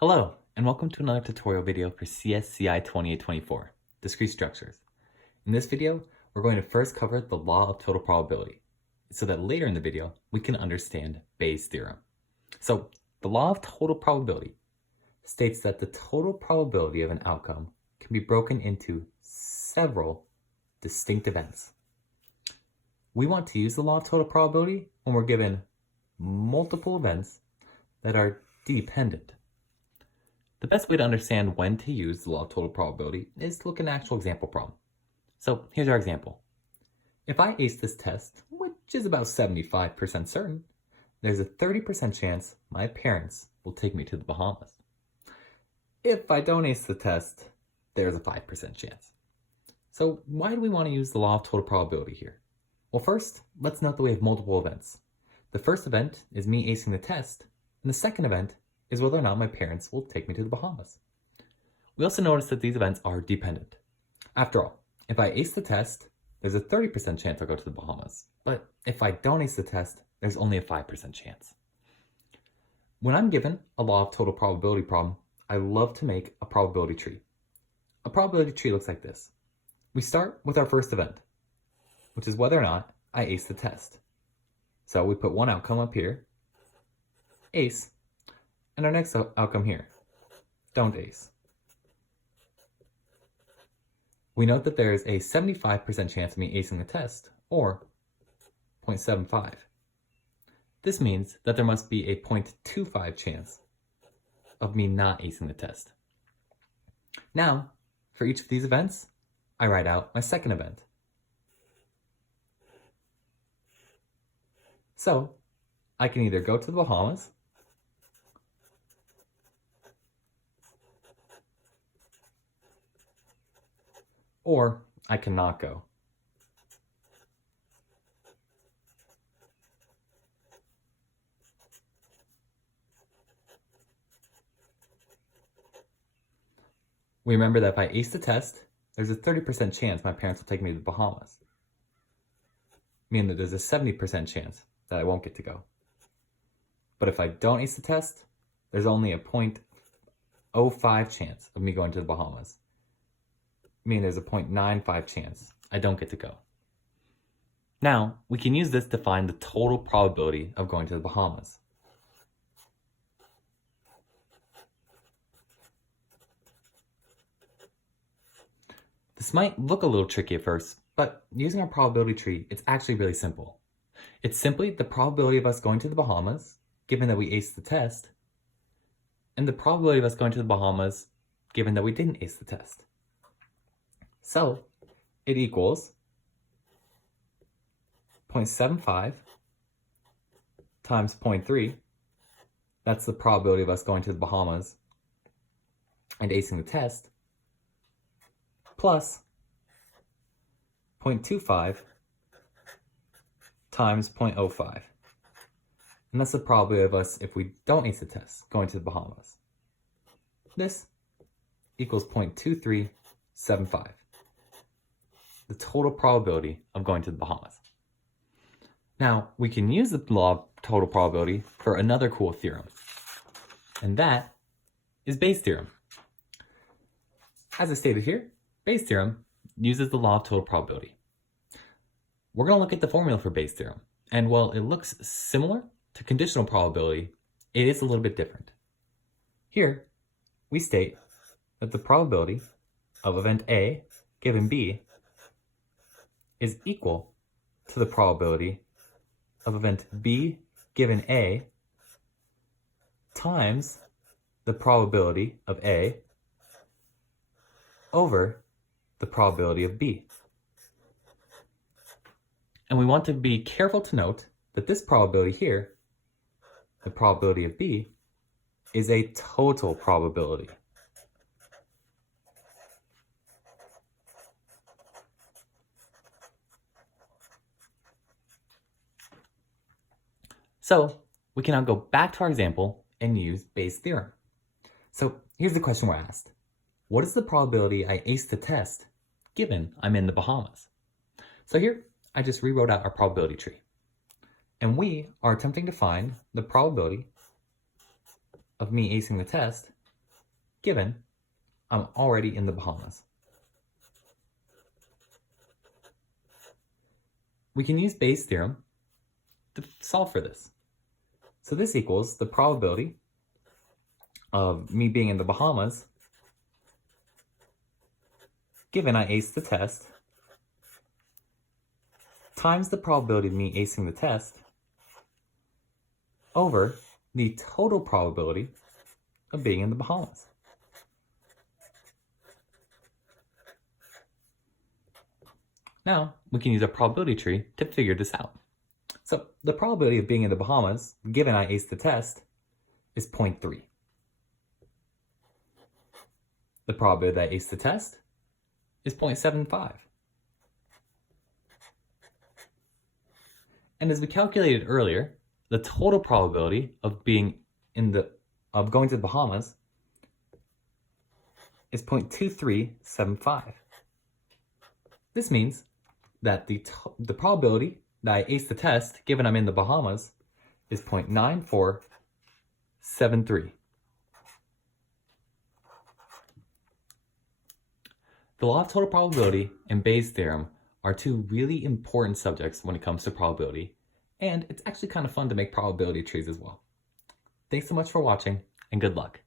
Hello, and welcome to another tutorial video for CSCI 2824, Discrete Structures. In this video, we're going to first cover the law of total probability, so that later in the video, we can understand Bayes' theorem. So, the law of total probability states that the total probability of an outcome can be broken into several distinct events. We want to use the law of total probability when we're given multiple events that are dependent. The best way to understand when to use the law of total probability is to look at an actual example problem. So here's our example. If I ace this test, which is about 75% certain, there's a 30% chance my parents will take me to the Bahamas. If I don't ace the test, there's a 5% chance. So why do we want to use the law of total probability here? Well, first, let's note that we have multiple events. The first event is me acing the test, and the second event is whether or not my parents will take me to the Bahamas. We also notice that these events are dependent. After all, if I ace the test, there's a 30% chance I'll go to the Bahamas. But if I don't ace the test, there's only a 5% chance. When I'm given a law of total probability problem, I love to make a probability tree. A probability tree looks like this. We start with our first event, which is whether or not I ace the test. So we put one outcome up here, ace, and our next outcome here, don't ace. We note that there is a 75% chance of me acing the test, or 0.75. This means that there must be a 0.25 chance of me not acing the test. Now, for each of these events, I write out my second event. So, I can either go to the Bahamas, or I cannot go. We remember that if I ace the test, there's a 30% chance my parents will take me to the Bahamas, meaning that there's a 70% chance that I won't get to go. But if I don't ace the test, there's only a 0.05 chance of me going to the Bahamas, meaning there's a 0.95 chance I don't get to go. Now, we can use this to find the total probability of going to the Bahamas. This might look a little tricky at first, but using our probability tree, it's actually really simple. It's simply the probability of us going to the Bahamas, given that we aced the test, and the probability of us going to the Bahamas, given that we didn't ace the test. So, it equals 0.75 times 0.3, that's the probability of us going to the Bahamas and acing the test, plus 0.25 times 0.05. And that's the probability of us, if we don't ace the test, going to the Bahamas. This equals 0.2375. The total probability of going to the Bahamas. Now, we can use the law of total probability for another cool theorem, and that is Bayes' theorem. As I stated here, Bayes' theorem uses the law of total probability. We're going to look at the formula for Bayes' theorem, and while it looks similar to conditional probability, it is a little bit different. Here, we state that the probability of event A given B is equal to the probability of event B given A times the probability of A over the probability of B. And we want to be careful to note that this probability here, the probability of B, is a total probability. So we can now go back to our example and use Bayes' theorem. So here's the question we're asked. What is the probability I ace the test given I'm in the Bahamas? So here, I just rewrote out our probability tree. And we are attempting to find the probability of me acing the test given I'm already in the Bahamas. We can use Bayes' theorem to solve for this. So this equals the probability of me being in the Bahamas given I aced the test times the probability of me acing the test over the total probability of being in the Bahamas. Now, we can use a probability tree to figure this out. So, the probability of being in the Bahamas, given I aced the test, is 0.3. The probability that I aced the test is 0.75. And as we calculated earlier, the total probability of going to the Bahamas is 0.2375. This means that the probability that I ace the test, given I'm in the Bahamas, is 0.9473. The law of total probability and Bayes' theorem are two really important subjects when it comes to probability, and it's actually kind of fun to make probability trees as well. Thanks so much for watching, and good luck.